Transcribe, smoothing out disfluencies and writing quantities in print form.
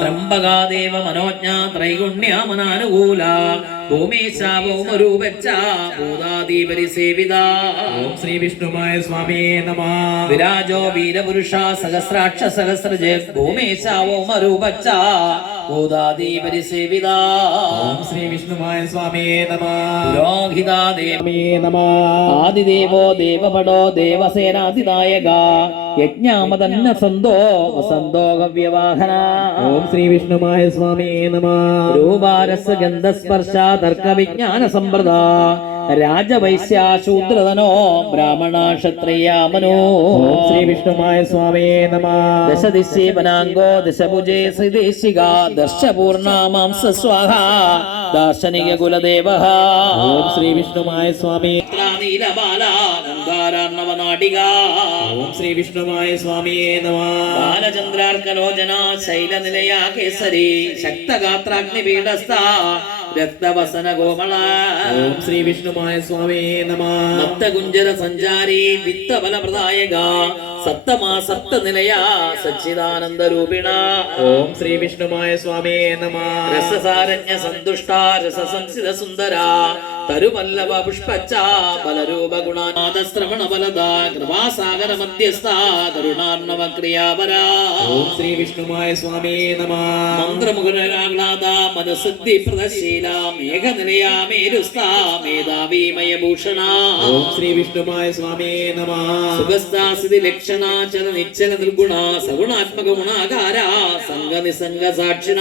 ത്രംബകാദേവ മനോജ്ഞ ത്രൈഗുണ്യമനാനുകൂല ഭൂമീശാവോമരൂപച്ച ഭൂതാദീപരിസേവിത. ഓം ശ്രീ വിഷ്ണുമായ സ്വാമിയേ നമഃ. വിരാജോ വീരപുരുഷ സഹസ്രാക്ഷ സഹസ്രജേ ഭൂമീശാവോമരൂപച്ച ഭൂതാദീപരിസേവിത. ഓം ശ്രീ വിഷ്ണുമായ സ്വാമിയേ നമഃ. പുരോഹിതാ ദേവേ നമഃ. ആദിദേവോ ദേവപടോ ദേവസേനാധിനായക യജ്ഞാമതന്ന സന്തോ വസന്തോ ഗവ്യവാഹന. ഓം ശ്രീ വിഷ്ണുമായ സ്വാമിയേ നമഃ. രൂപാരസ ഗന്ധസ്പർശ തർക്ക വിജ്ഞാന സമ്പ്രദ രാജവൈശ്യ ശൂദ്രധനോ ബ്രാഹ്മണ ക്ഷത്രിയ മനോ. ഓം ശ്രീ വിഷ്ണുമായ സ്വാമിയേ നമഃ. ദശദിശീപനാംഗോ ദശഭുജേ ശ്രീദേശിക ദർശപൂർണ മാംസ സ്വാഹ ദാർശനിക കുലദേവ. ഓം ശ്രീ വിഷ്ണുമായ സ്വാമിയേ. നീലബാല ഗംഗാരാർണവനാടിക. ഓം ശ്രീ വിഷ്ണുമായ സ്വാമിയേ നമഃ. ബാലചന്ദ്രാർക്കലോചന ശൈലനിലയ കേസരി ശക്തഗാത്രാഗ്നിപീഠസ്ഥ രക്തവസന കോമള. ഓം ശ്രീ വിഷ്ണുമായ സ്വാമിയേ നമഃ. സപ്തകുഞ്ചര സഞ്ചാരി വിത്തബലപ്രദായക സപ്തമാ സപ്തനിലയ സച്ചിദാനന്ദ രൂപിണ. ഓം ശ്രീ വിഷ്ണുമായ സ്വാമിയേ നമഃ. രസസാരണ്യ സന്തുഷ്ട രസസംസിത സുന്ദര തരുപല്ലവ പുഷ്പച്ച ബലരൂപ ഗുണാനാദശ്രവണ ബലദ കൃപാസാഗര മധ്യസ്ഥ കരുണാർണവ ക്രിയാപര. ഓം ശ്രീ വിഷ്ണുമായ സ്വാമിയേ നമഃ. മന്ത്രമുകുരാഹ്ലാദ മനസ്സിദ്ധി പ്രദശീല മേഘനിലയ മേരുസ്ഥ മേധാവീമയ ഭൂഷണ. ഓം ശ്രീ വിഷ്ണുമായ സ്വാമിയേ നമഃ. സുഖസ്ഥാസിതി ലക്ഷണ ചല നിശ്ചല നിർഗുണ സഗുണാത്മക ഗുണാകാര സംഘ നിസംഗ സാക്ഷിണ.